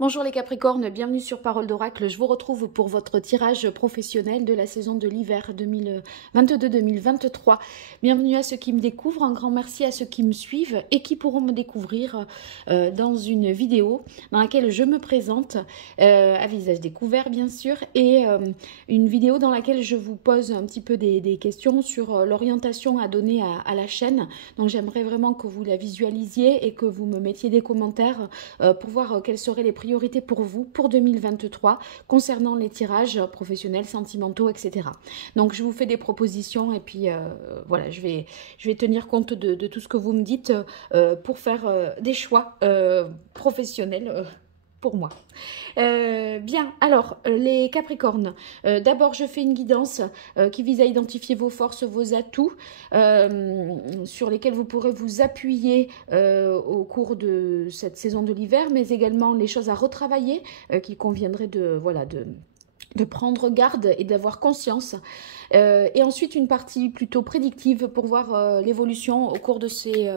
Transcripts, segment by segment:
Bonjour les Capricornes, bienvenue sur Parole d'Oracle. Je vous retrouve pour votre tirage professionnel de la saison de l'hiver 2022-2023. Bienvenue à ceux qui me découvrent, un grand merci à ceux qui me suivent et qui pourront me découvrir dans une vidéo dans laquelle je me présente à visage découvert bien sûr, et une vidéo dans laquelle je vous pose un petit peu des questions sur l'orientation à donner à la chaîne. Donc j'aimerais vraiment que vous la visualisiez et que vous me mettiez des commentaires pour voir quelles seraient les priorités pour vous pour 2023 concernant les tirages professionnels, sentimentaux, etc. Donc je vous fais des propositions et puis voilà, je vais tenir compte de tout ce que vous me dites pour faire des choix professionnels pour moi. Bien, alors les Capricornes, d'abord je fais une guidance qui vise à identifier vos forces, vos atouts sur lesquels vous pourrez vous appuyer au cours de cette saison de l'hiver, mais également les choses à retravailler qu'il conviendrait de prendre garde et d'avoir conscience. Et ensuite une partie plutôt prédictive pour voir l'évolution au cours de ces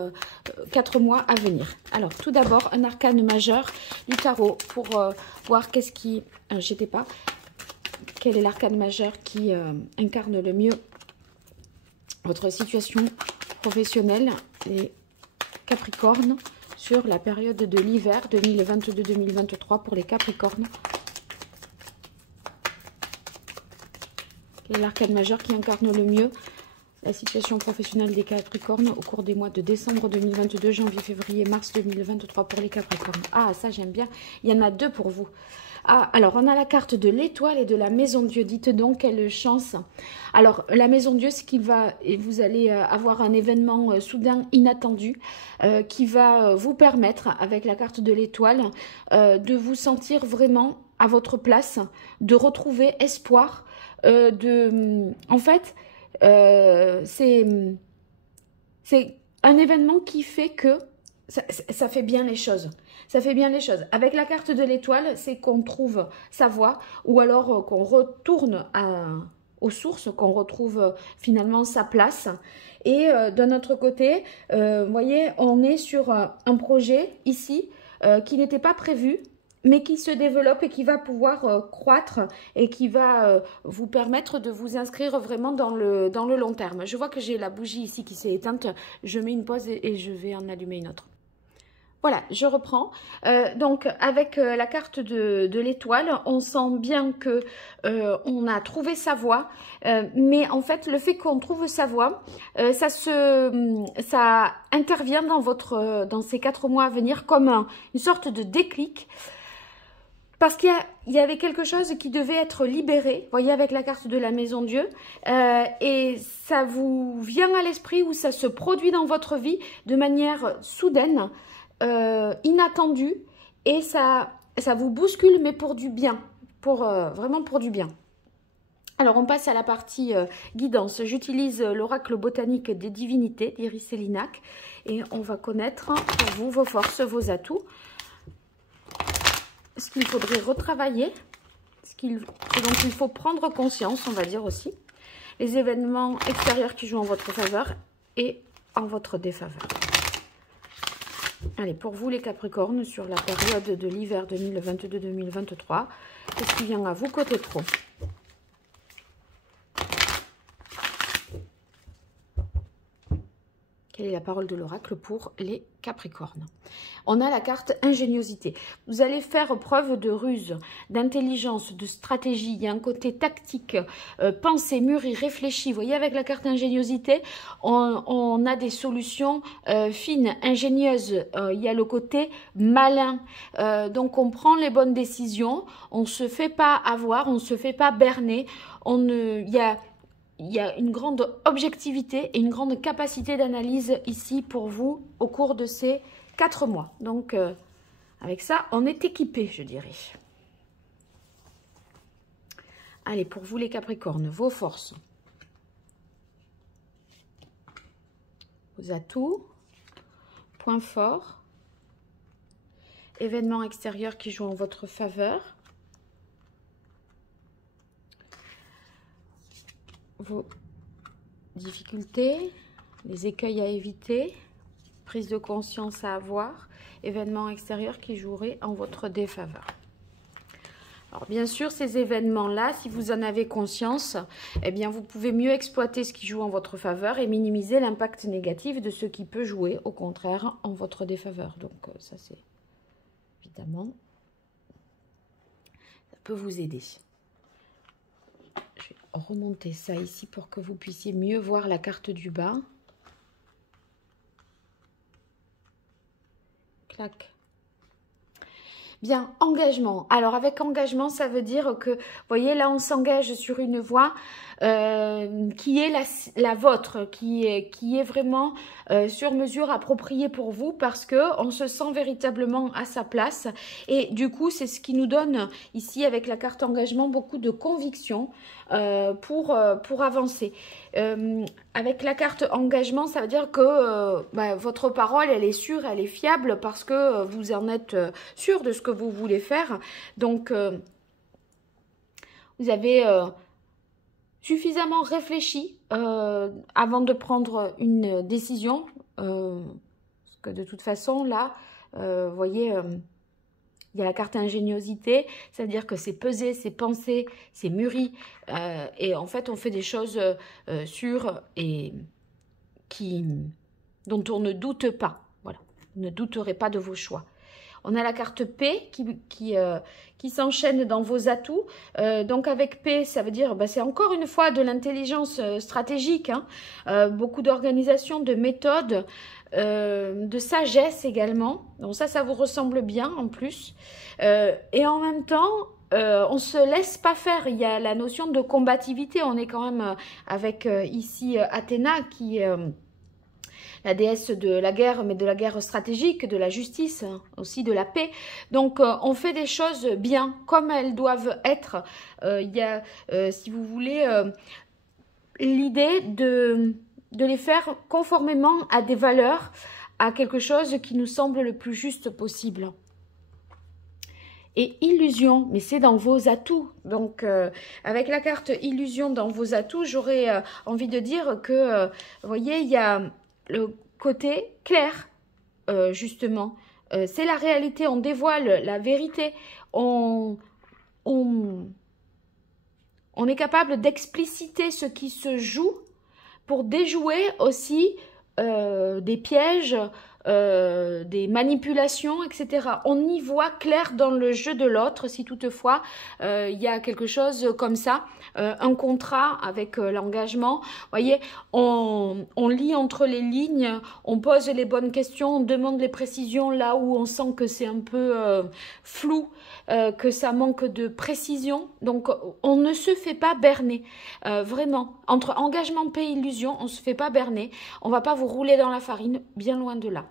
4 mois à venir. Alors tout d'abord un arcane majeur du tarot pour voir qu'est-ce qui... quel est l'arcane majeur qui incarne le mieux votre situation professionnelle, les Capricornes, sur la période de l'hiver 2022-2023 pour les Capricornes. Et l'arcane majeur qui incarne le mieux la situation professionnelle des Capricornes au cours des mois de décembre 2022, janvier, février, mars 2023 pour les Capricornes. Ah, ça j'aime bien. Il y en a deux pour vous. Ah, alors on a la carte de l'étoile et de la maison Dieu. Dites donc quelle chance. Alors la maison Dieu, c'est qu'il va, et vous allez avoir un événement soudain inattendu qui va vous permettre, avec la carte de l'étoile, de vous sentir vraiment à votre place, de retrouver espoir. En fait, c'est un événement qui fait que ça fait bien les choses. Ça fait bien les choses. Avec la carte de l'étoile, c'est qu'on trouve sa voie ou alors qu'on retourne aux sources, qu'on retrouve finalement sa place. Et d'un autre côté, vous voyez, on est sur un projet ici qui n'était pas prévu, mais qui se développe et qui va pouvoir croître et qui va vous permettre de vous inscrire vraiment dans le long terme. Je vois que j'ai la bougie ici qui s'est éteinte. Je mets une pause et je vais en allumer une autre. Voilà, je reprends. Donc, avec la carte de l'étoile, on sent bien que on a trouvé sa voie. Mais en fait, le fait qu'on trouve sa voie, ça intervient dans ces 4 mois à venir comme une sorte de déclic. Parce qu'il y avait quelque chose qui devait être libéré, vous voyez, avec la carte de la maison Dieu, et ça vous vient à l'esprit ou ça se produit dans votre vie de manière soudaine, inattendue, et ça vous bouscule, mais pour du bien, vraiment pour du bien. Alors, on passe à la partie guidance. J'utilise l'oracle botanique des divinités d'Iris Elinac, et on va connaître pour vous vos forces, vos atouts. Ce qu'il faudrait retravailler, dont il faut prendre conscience, on va dire aussi, les événements extérieurs qui jouent en votre faveur et en votre défaveur. Allez, pour vous les Capricornes, sur la période de l'hiver 2022-2023, qu'est-ce qui vient à vous côté pro ? Quelle est la parole de l'oracle pour les Capricornes? On a la carte ingéniosité. Vous allez faire preuve de ruse, d'intelligence, de stratégie. Il y a un côté tactique, pensée, mûrie, réfléchi. Vous voyez, avec la carte ingéniosité, on a des solutions fines, ingénieuses. Il y a le côté malin. Donc, on prend les bonnes décisions. On ne se fait pas avoir, on ne se fait pas berner. Il y a une grande objectivité et une grande capacité d'analyse ici pour vous au cours de ces 4 mois. Donc, avec ça, on est équipé, je dirais. Allez, pour vous les Capricornes, vos forces, vos atouts, points forts, événements extérieurs qui jouent en votre faveur, vos difficultés, les écueils à éviter, prise de conscience à avoir événements extérieurs qui joueraient en votre défaveur. Alors bien sûr, ces événements-là, si vous en avez conscience, eh bien vous pouvez mieux exploiter ce qui joue en votre faveur et minimiser l'impact négatif de ce qui peut jouer, au contraire, en votre défaveur. Donc ça, c'est évidemment, ça peut vous aider. Je vais remonter ça ici pour que vous puissiez mieux voir la carte du bas. Clac. Bien, engagement. Alors, avec engagement, ça veut dire que, vous voyez, là, on s'engage sur une voie qui est la vôtre, qui est vraiment sur mesure appropriée pour vous parce qu'on se sent véritablement à sa place. Et du coup, c'est ce qui nous donne, ici, avec la carte engagement, beaucoup de conviction pour avancer. Avec la carte engagement, ça veut dire que votre parole, elle est sûre, elle est fiable parce que vous en êtes sûr de ce que vous voulez faire. Donc, vous avez suffisamment réfléchi avant de prendre une décision. Parce que de toute façon, là, vous voyez... il y a la carte ingéniosité, c'est-à-dire que c'est pesé, c'est pensé, c'est mûri. Et en fait, on fait des choses sûres et dont on ne doute pas. Voilà, vous ne douterez pas de vos choix. On a la carte P qui s'enchaîne dans vos atouts. Donc avec P, ça veut dire, c'est encore une fois de l'intelligence stratégique, hein, beaucoup d'organisation, de méthode, de sagesse également. Donc ça vous ressemble bien en plus. Et en même temps, on ne se laisse pas faire. Il y a la notion de combativité. On est quand même avec ici Athéna qui est la déesse de la guerre, mais de la guerre stratégique, de la justice, hein, aussi de la paix. Donc on fait des choses bien, comme elles doivent être. Il y a, si vous voulez, l'idée de les faire conformément à des valeurs, à quelque chose qui nous semble le plus juste possible. Et illusion, mais c'est dans vos atouts. Donc, avec la carte illusion dans vos atouts, j'aurais envie de dire que, vous voyez, il y a le côté clair, justement. C'est la réalité, on dévoile la vérité. On est capable d'expliciter ce qui se joue pour déjouer aussi des pièges, des manipulations, etc. On y voit clair dans le jeu de l'autre, si toutefois il y a quelque chose comme ça, un contrat avec l'engagement. Vous voyez, on lit entre les lignes, on pose les bonnes questions, on demande les précisions là où on sent que c'est un peu flou, que ça manque de précision. Donc, on ne se fait pas berner, vraiment. Entre engagement, paix, illusion, on ne se fait pas berner. On ne va pas vous rouler dans la farine, bien loin de là.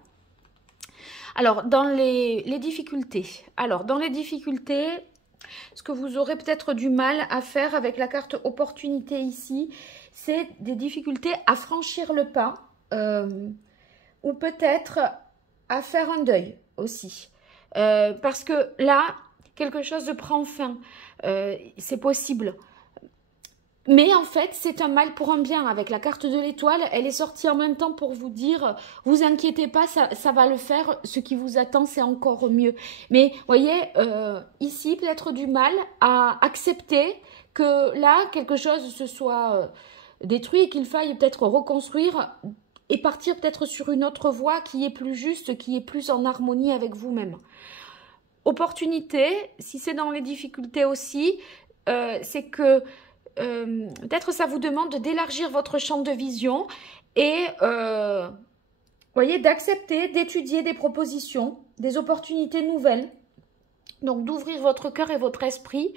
Alors, dans les difficultés. Alors, dans les difficultés, ce que vous aurez peut-être du mal à faire avec la carte opportunité ici, c'est des difficultés à franchir le pas ou peut-être à faire un deuil aussi. Parce que là, quelque chose prend fin. C'est possible. Mais en fait, c'est un mal pour un bien. Avec la carte de l'étoile, elle est sortie en même temps pour vous dire, vous inquiétez pas, ça va le faire. Ce qui vous attend, c'est encore mieux. Mais vous voyez, ici, peut-être du mal à accepter que là, quelque chose se soit détruit et qu'il faille peut-être reconstruire et partir peut-être sur une autre voie qui est plus juste, qui est plus en harmonie avec vous-même. Opportunité, si c'est dans les difficultés aussi, c'est que peut-être ça vous demande d'élargir votre champ de vision et voyez, d'accepter, d'étudier des propositions, des opportunités nouvelles. Donc d'ouvrir votre cœur et votre esprit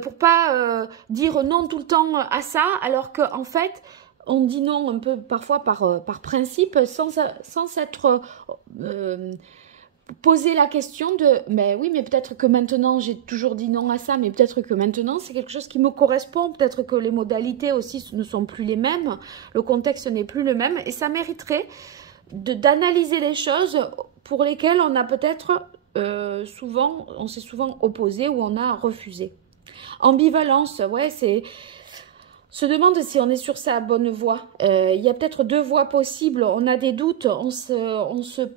pour pas dire non tout le temps à ça, alors qu'en fait on dit non un peu parfois par principe sans s'être poser la question de mais oui, mais peut-être que maintenant j'ai toujours dit non à ça, mais peut-être que maintenant c'est quelque chose qui me correspond, peut-être que les modalités aussi ne sont plus les mêmes, le contexte n'est plus le même, et ça mériterait d'analyser les choses pour lesquelles on a peut-être on s'est souvent opposé ou on a refusé. Ambivalence, ouais, c'est se demande si on est sur sa bonne voie. Il y a peut-être deux voies possibles, on a des doutes, on se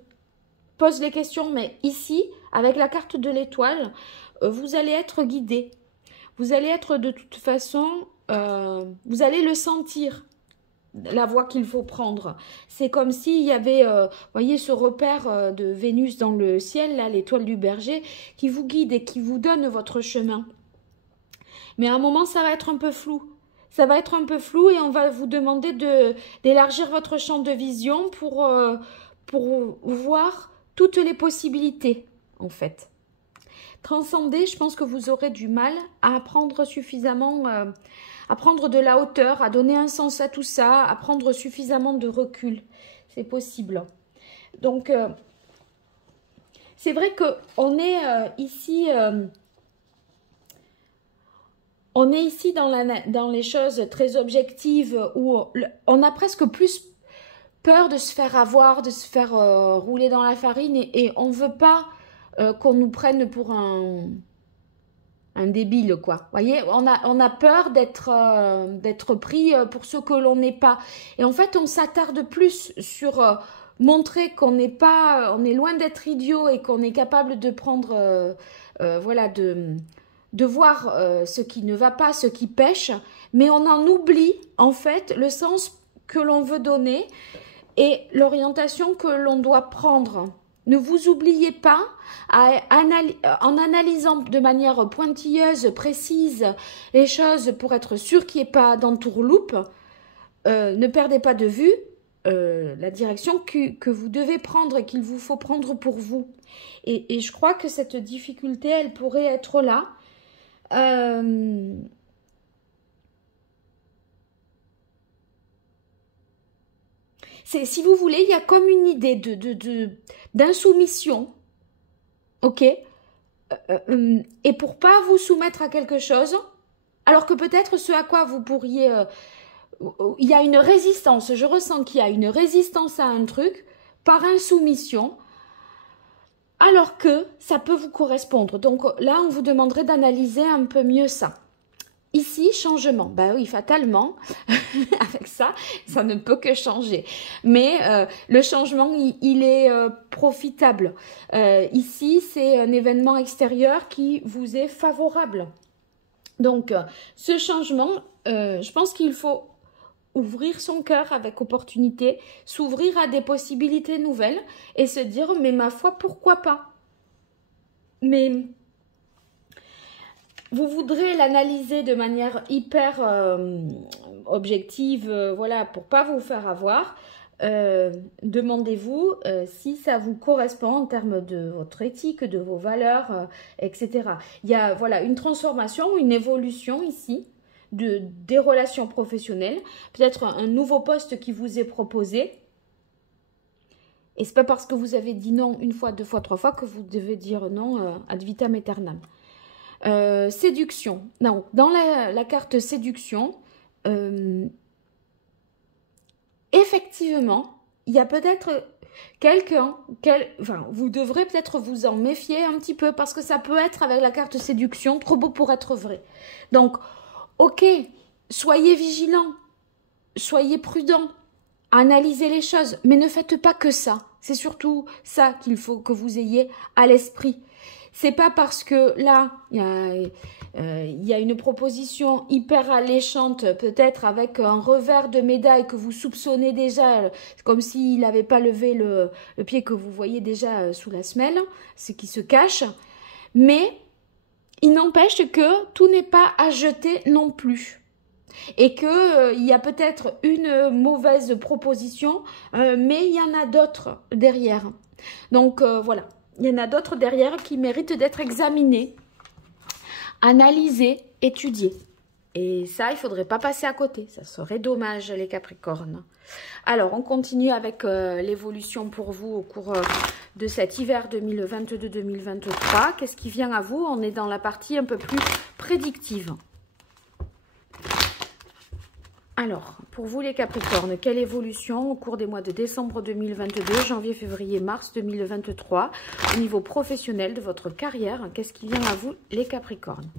pose les questions, mais ici, avec la carte de l'étoile, vous allez être guidé. Vous allez être de toute façon, vous allez le sentir, la voie qu'il faut prendre. C'est comme s'il y avait, voyez, ce repère de Vénus dans le ciel, là, l'étoile du berger, qui vous guide et qui vous donne votre chemin. Mais à un moment, ça va être un peu flou. Ça va être un peu flou et on va vous demander d'élargir votre champ de vision pour voir toutes les possibilités, en fait. Transcender, je pense que vous aurez du mal à prendre suffisamment, à prendre de la hauteur, à donner un sens à tout ça, à prendre suffisamment de recul. C'est possible. Donc, c'est vrai qu'on est ici... on est ici dans les choses très objectives où on a presque plus peur de se faire avoir, de se faire rouler dans la farine et on ne veut pas qu'on nous prenne pour un débile, quoi. Vous voyez, on a peur d'être pris pour ce que l'on n'est pas. Et en fait, on s'attarde plus sur montrer qu'on n'est pas, on est loin d'être idiot et qu'on est capable de prendre, voilà, de voir ce qui ne va pas, ce qui pêche, mais on en oublie en fait le sens que l'on veut donner et l'orientation que l'on doit prendre. Ne vous oubliez pas, en analysant de manière pointilleuse, précise, les choses pour être sûr qu'il n'y ait pas d'entourloupe, ne perdez pas de vue la direction que vous devez prendre et qu'il vous faut prendre pour vous. Et je crois que cette difficulté, elle pourrait être là. Si vous voulez, il y a comme une idée d'insoumission, ok, et pour pas vous soumettre à quelque chose, alors que peut-être ce à quoi vous pourriez, il y a une résistance, je ressens qu'il y a une résistance à un truc par insoumission, alors que ça peut vous correspondre. Donc là, on vous demanderait d'analyser un peu mieux ça. Ici, changement. Ben oui, fatalement, avec ça, ça ne peut que changer. Mais le changement, il est profitable. Ici, c'est un événement extérieur qui vous est favorable. Donc, ce changement, je pense qu'il faut ouvrir son cœur avec opportunité, s'ouvrir à des possibilités nouvelles et se dire, mais ma foi, pourquoi pas? Mais vous voudrez l'analyser de manière hyper objective, voilà, pour pas vous faire avoir. Demandez-vous si ça vous correspond en termes de votre éthique, de vos valeurs, etc. Il y a voilà, une transformation, une évolution ici des relations professionnelles, peut-être un nouveau poste qui vous est proposé. Et c'est pas parce que vous avez dit non une fois, deux fois, trois fois que vous devez dire non ad vitam aeternam. Séduction. Non, dans la carte séduction, effectivement, il y a peut-être quelqu'un, enfin, vous devrez peut-être vous en méfier un petit peu parce que ça peut être avec la carte séduction trop beau pour être vrai. Donc, ok, soyez vigilants, soyez prudents, analysez les choses, mais ne faites pas que ça. C'est surtout ça qu'il faut que vous ayez à l'esprit. C'est pas parce que là, il y a une proposition hyper alléchante, peut-être avec un revers de médaille que vous soupçonnez déjà, comme s'il n'avait pas levé le pied que vous voyez déjà sous la semelle, ce qui se cache. Mais il n'empêche que tout n'est pas à jeter non plus. Et qu'il y a peut-être une mauvaise proposition, mais il y en a d'autres derrière. Donc voilà. Il y en a d'autres derrière qui méritent d'être examinés, analysés, étudiés. Et ça, il ne faudrait pas passer à côté. Ça serait dommage, les Capricornes. Alors, on continue avec l'évolution pour vous au cours de cet hiver 2022-2023. Qu'est-ce qui vient à vous? On est dans la partie un peu plus prédictive. Alors, pour vous les Capricornes, quelle évolution au cours des mois de décembre 2022, janvier, février, mars 2023, au niveau professionnel de votre carrière? Qu'est-ce qui vient à vous les Capricornes?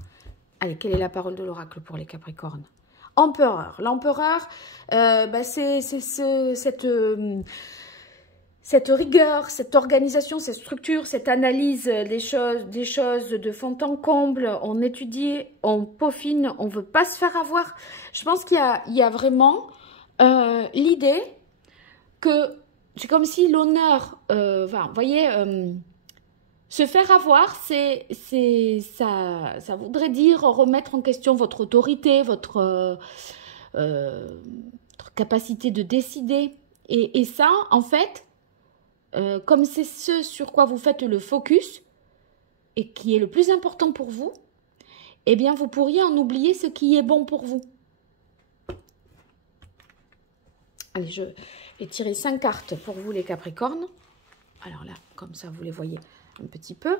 Allez, quelle est la parole de l'oracle pour les Capricornes? Empereur. L'empereur, c'est cette cette rigueur, cette organisation, cette structure, cette analyse des choses de fond en comble. On étudie, on peaufine, on ne veut pas se faire avoir. Je pense qu'il y a vraiment l'idée que c'est comme si l'honneur, vous voyez, se faire avoir, ça voudrait dire remettre en question votre autorité, votre capacité de décider. Et ça, en fait, comme c'est ce sur quoi vous faites le focus et qui est le plus important pour vous, eh bien, vous pourriez en oublier ce qui est bon pour vous. Allez, je vais tirer 5 cartes pour vous, les Capricornes. Alors là, comme ça, vous les voyez un petit peu.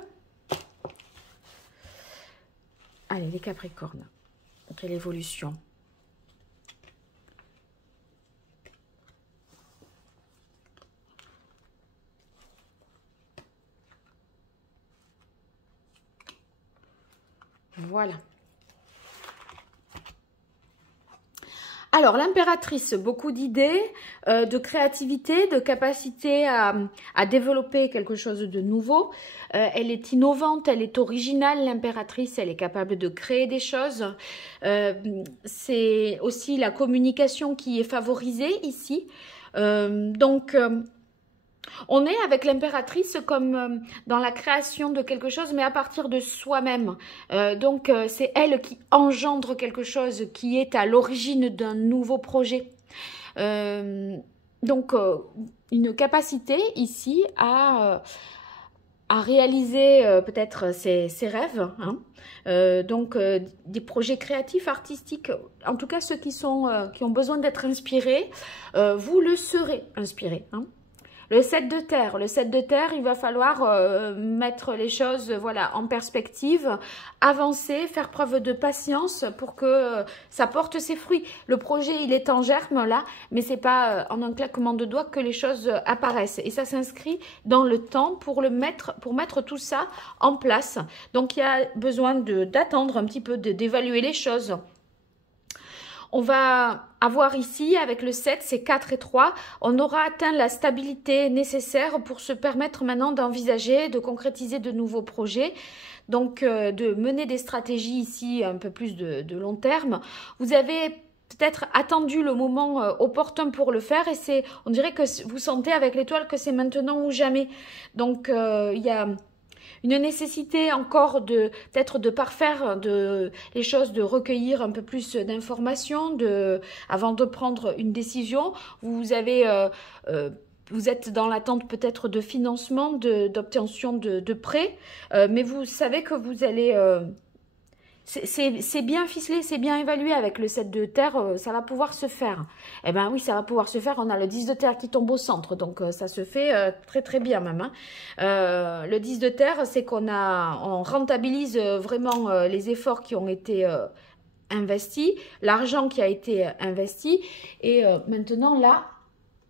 Allez, les Capricornes. Quelle évolution? Voilà. Alors, l'impératrice, beaucoup d'idées, de créativité, de capacité à développer quelque chose de nouveau. Elle est innovante, elle est originale, l'impératrice, elle est capable de créer des choses. C'est aussi la communication qui est favorisée ici. On est avec l'impératrice comme dans la création de quelque chose, mais à partir de soi-même. C'est elle qui engendre quelque chose, qui est à l'origine d'un nouveau projet. Une capacité ici à réaliser peut-être ses rêves. Hein. Des projets créatifs, artistiques, en tout cas ceux qui ont besoin d'être inspirés, vous le serez inspirés. Hein. Le 7 de terre. Le 7 de terre, il va falloir mettre les choses en perspective, avancer, faire preuve de patience pour que ça porte ses fruits. Le projet, il est en germe là, mais c'est pas en un claquement de doigts que les choses apparaissent. Et ça s'inscrit dans le temps pour mettre tout ça en place. Donc, il y a besoin d'attendre un petit peu, d'évaluer les choses. On va avoir ici, avec le 7, c'est 4 et 3, on aura atteint la stabilité nécessaire pour se permettre maintenant d'envisager, de concrétiser de nouveaux projets, donc de mener des stratégies ici un peu plus de long terme. Vous avez peut-être attendu le moment opportun pour le faire et on dirait que vous sentez avec l'étoile que c'est maintenant ou jamais. Donc, il y a une nécessité encore peut-être de parfaire les choses, de recueillir un peu plus d'informations avant de prendre une décision. Vous êtes dans l'attente peut-être de financement, d'obtention de prêts, mais vous savez que vous allez... c'est bien ficelé, c'est bien évalué avec le 7 de terre, ça va pouvoir se faire. Eh bien oui, ça va pouvoir se faire, on a le 10 de terre qui tombe au centre, donc ça se fait très très bien même. Hein. Le 10 de terre, c'est on rentabilise vraiment les efforts qui ont été investis, l'argent qui a été investi, et maintenant là,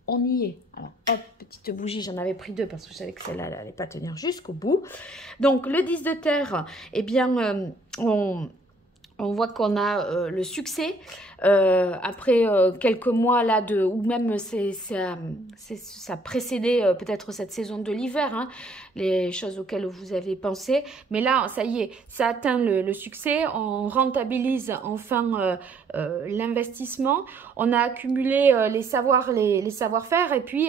on y est. Alors, hop, petite bougie, j'en avais pris 2 parce que je savais que celle-là, elle n'allait pas tenir jusqu'au bout. Donc, le 10 de terre, eh bien, on voit qu'on a le succès. Après quelques mois là ou même ça précédait peut-être cette saison de l'hiver, hein, les choses auxquelles vous avez pensé. Mais là, ça y est, ça atteint le succès. On rentabilise enfin l'investissement. On a accumulé les savoir-faire et puis,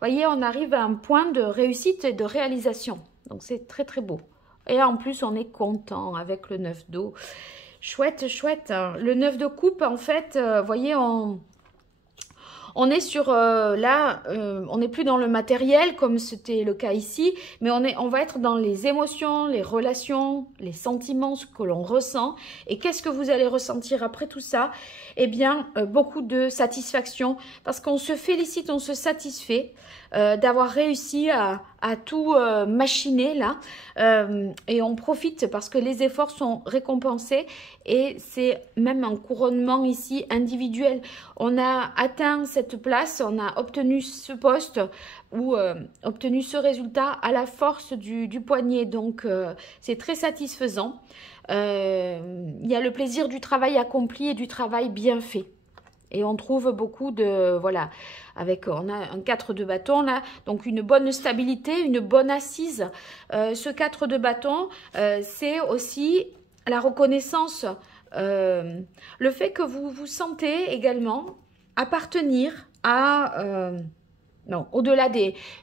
voyez, on arrive à un point de réussite et de réalisation. Donc, c'est très, très beau. Et en plus, on est content avec le 9 d'eau. Chouette, chouette. Le 9 de coupe, en fait, vous voyez, on est sur, on n'est plus dans le matériel comme c'était le cas ici, mais on va être dans les émotions, les relations, les sentiments, ce que l'on ressent. Et qu'est-ce que vous allez ressentir après tout ça? Eh bien, beaucoup de satisfaction, parce qu'on se félicite, on se satisfait d'avoir réussi à tout machiner là, et on profite parce que les efforts sont récompensés et c'est même un couronnement ici individuel. On a atteint cette place, on a obtenu ce poste ou obtenu ce résultat à la force du poignet, donc c'est très satisfaisant. Il y a le plaisir du travail accompli et du travail bien fait. Et on trouve beaucoup de... Voilà, on a un 4 de bâton là, donc une bonne stabilité, une bonne assise. Ce 4 de bâton, c'est aussi la reconnaissance, le fait que vous vous sentez également appartenir à... non, au-delà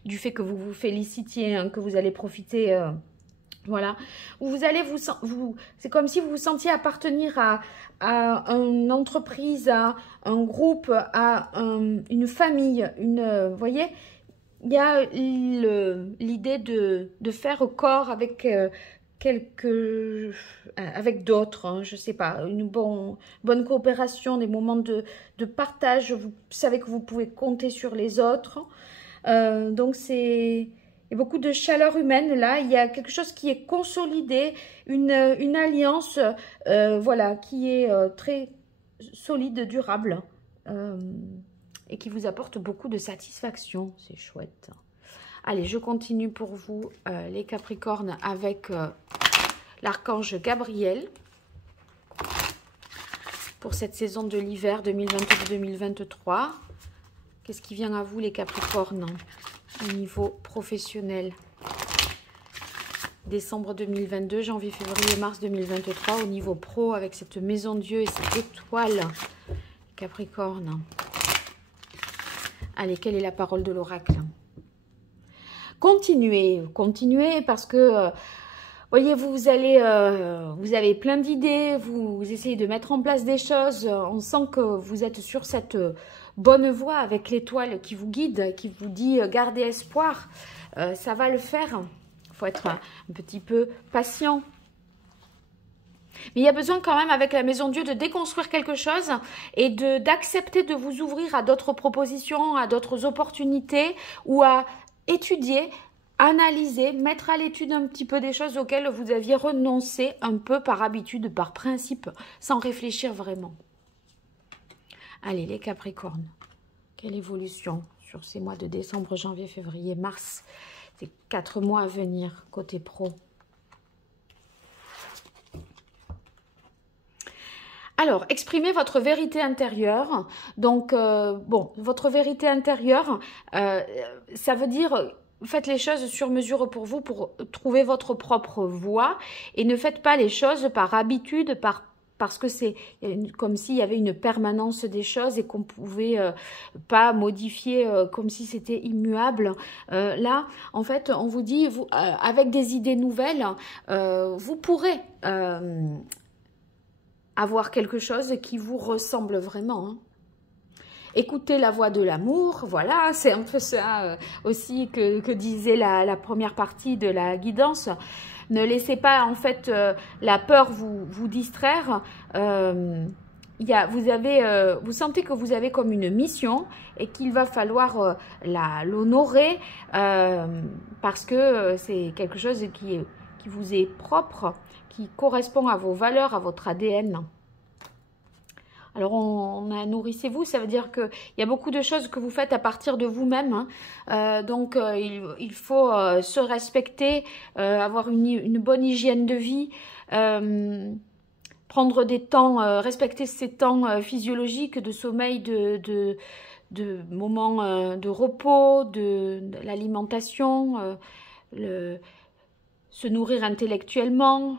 du fait que vous vous félicitiez, hein, que vous allez profiter... voilà, vous allez c'est comme si vous vous sentiez appartenir à une entreprise, à un groupe, à une famille, vous voyez, il y a l'idée de faire corps avec avec d'autres, hein, je sais pas, une bonne coopération, des moments de partage, vous savez que vous pouvez compter sur les autres, donc c'est... Il y a beaucoup de chaleur humaine là, il y a quelque chose qui est consolidé, une alliance voilà, qui est très solide, durable et qui vous apporte beaucoup de satisfaction. C'est chouette. Allez, je continue pour vous les Capricornes avec l'archange Gabriel pour cette saison de l'hiver 2022-2023. Qu'est-ce qui vient à vous les Capricornes au niveau professionnel? Décembre 2022, janvier, février, mars 2023. Au niveau pro, avec cette maison Dieu et cette étoile, Capricorne. Allez, quelle est la parole de l'oracle? Continuez, continuez parce que... voyez, vous avez plein d'idées, vous essayez de mettre en place des choses. On sent que vous êtes sur cette bonne voie avec l'étoile qui vous guide, qui vous dit gardez espoir. Ça va le faire. Il faut être un petit peu patient. Mais il y a besoin quand même avec la Maison Dieu de déconstruire quelque chose et d'accepter de vous ouvrir à d'autres propositions, à d'autres opportunités ou à étudier, analyser, mettre à l'étude un petit peu des choses auxquelles vous aviez renoncé un peu par habitude, par principe, sans réfléchir vraiment. Allez, les Capricornes, quelle évolution sur ces mois de décembre, janvier, février, mars, ces 4 mois à venir côté pro. Alors, exprimez votre vérité intérieure. Donc, bon, votre vérité intérieure, ça veut dire... Faites les choses sur mesure pour vous, pour trouver votre propre voie. Et ne faites pas les choses par habitude, parce que c'est comme s'il y avait une permanence des choses et qu'on ne pouvait pas modifier comme si c'était immuable. Là, en fait, on vous dit, avec des idées nouvelles, vous pourrez avoir quelque chose qui vous ressemble vraiment, hein. Écoutez la voix de l'amour, voilà, c'est un peu ça aussi que disait la première partie de la guidance. Ne laissez pas en fait la peur vous distraire. Vous sentez que vous avez comme une mission et qu'il va falloir l'honorer parce que c'est quelque chose qui vous est propre, qui correspond à vos valeurs, à votre ADN. Alors, nourrissez-vous, ça veut dire qu'il y a beaucoup de choses que vous faites à partir de vous-même. Hein. Donc, il faut se respecter, avoir une bonne hygiène de vie, prendre des temps, respecter ces temps physiologiques de sommeil, de moments de repos, de l'alimentation, se nourrir intellectuellement,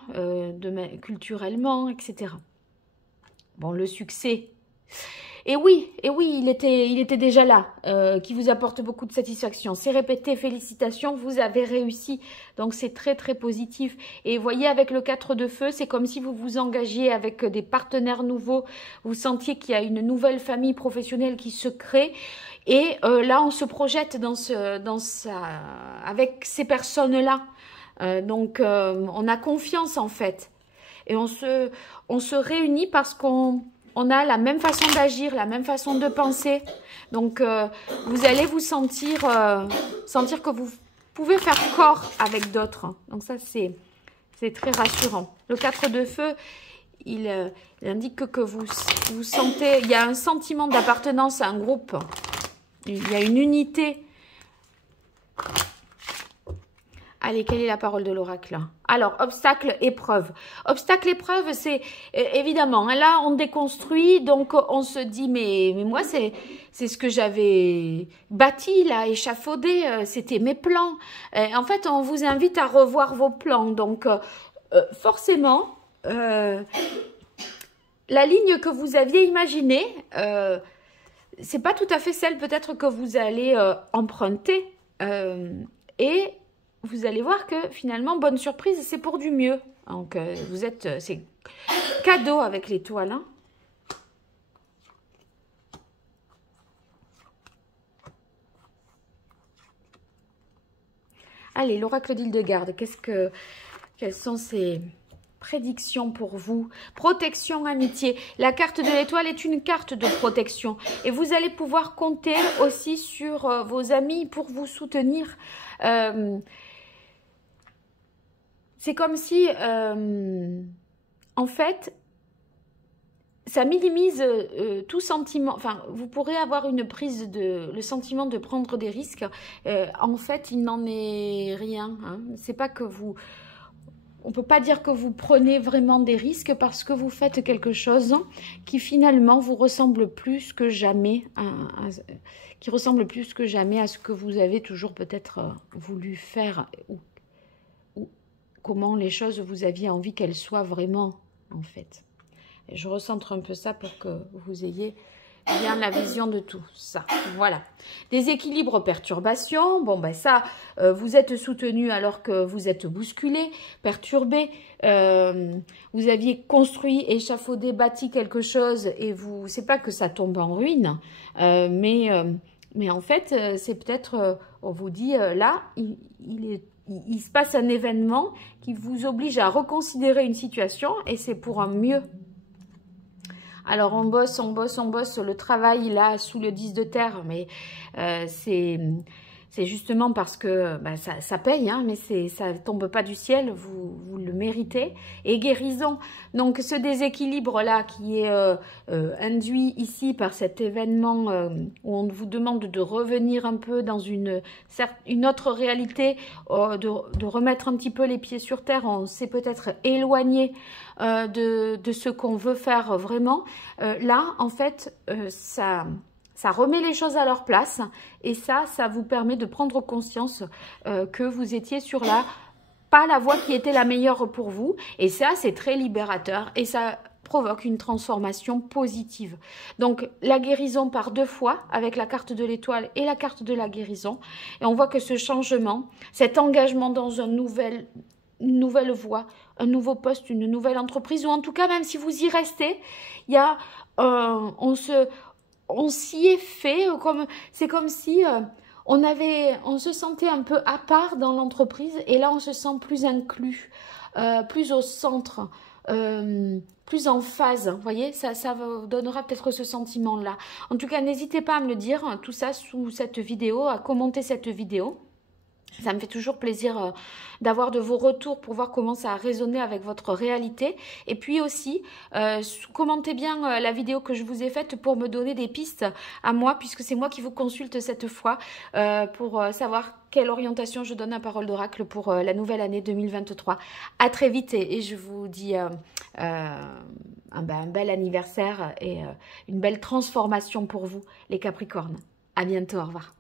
culturellement, etc. Bon, le succès. Et oui, il était déjà là, qui vous apporte beaucoup de satisfaction. C'est répété, félicitations, vous avez réussi. Donc, c'est très, très positif. Et voyez, avec le 4 de feu, c'est comme si vous vous engagiez avec des partenaires nouveaux. Vous sentiez qu'il y a une nouvelle famille professionnelle qui se crée. Et là, on se projette avec ces personnes-là. Donc, on a confiance, en fait. Et on se réunit parce qu'on a la même façon d'agir, la même façon de penser. Donc, vous allez vous sentir que vous pouvez faire corps avec d'autres. Donc, ça, c'est très rassurant. Le 4 de feu, il indique que vous sentez... Il y a un sentiment d'appartenance à un groupe. Il y a une unité. Allez, quelle est la parole de l'oracle? Alors, obstacle, épreuve. Obstacle, épreuve, c'est évidemment, hein, là, on déconstruit, donc on se dit, mais moi, c'est ce que j'avais bâti, là, échafaudé, c'était mes plans. En fait, on vous invite à revoir vos plans. Donc, forcément, la ligne que vous aviez imaginée, c'est pas tout à fait celle peut-être que vous allez emprunter. Et vous allez voir que finalement, bonne surprise, c'est pour du mieux. Donc, vous êtes, c'est cadeau avec l'étoile. Hein. Allez, l'oracle d'Hildegarde, quelles sont ces prédictions pour vous? Protection, amitié. La carte de l'étoile est une carte de protection. Et vous allez pouvoir compter aussi sur vos amis pour vous soutenir. C'est comme si, en fait, ça minimise tout sentiment. Enfin, vous pourrez avoir une prise le sentiment de prendre des risques. En fait, il n'en est rien. Hein. C'est pas que vous... On ne peut pas dire que vous prenez vraiment des risques parce que vous faites quelque chose qui finalement vous ressemble plus que jamais, qui ressemble plus que jamais à ce que vous avez toujours peut-être voulu faire ou comment les choses vous aviez envie qu'elles soient vraiment en fait. Et je recentre un peu ça pour que vous ayez bien la vision de tout ça. Voilà. Déséquilibre, perturbation. Bon, ben ça, vous êtes soutenu alors que vous êtes bousculé, perturbé. Vous aviez construit, échafaudé, bâti quelque chose et vous, c'est pas que ça tombe en ruine, mais en fait, c'est peut-être, on vous dit, là, il se passe un événement qui vous oblige à reconsidérer une situation et c'est pour un mieux. Alors, on bosse, le travail, là, sous le 10 de terre, mais c'est justement parce que bah, ça paye, hein, mais ça ne tombe pas du ciel, vous le méritez. Et guérison, donc ce déséquilibre-là qui est induit ici par cet événement où on vous demande de revenir un peu dans une autre réalité, de remettre un petit peu les pieds sur terre, on s'est peut-être éloigné de ce qu'on veut faire vraiment. Là, en fait, ça remet les choses à leur place et ça vous permet de prendre conscience que vous étiez sur pas la voie qui était la meilleure pour vous. Et ça, c'est très libérateur et ça provoque une transformation positive. Donc, la guérison par 2 fois avec la carte de l'étoile et la carte de la guérison. Et on voit que ce changement, cet engagement dans une nouvelle voie, un nouveau poste, une nouvelle entreprise, ou en tout cas, même si vous y restez, il y a, on s'y est fait, c'est comme si on se sentait un peu à part dans l'entreprise et là, on se sent plus inclus, plus au centre, plus en phase. Vous voyez, ça vous donnera peut-être ce sentiment-là. En tout cas, n'hésitez pas à me le dire, tout ça sous cette vidéo, à commenter cette vidéo. Ça me fait toujours plaisir d'avoir de vos retours pour voir comment ça a résonné avec votre réalité. Et puis aussi, commentez bien la vidéo que je vous ai faite pour me donner des pistes à moi, puisque c'est moi qui vous consulte cette fois pour savoir quelle orientation je donne à Parole d'Oracle pour la nouvelle année 2023. À très vite et je vous dis un bel anniversaire et une belle transformation pour vous, les Capricornes. À bientôt, au revoir.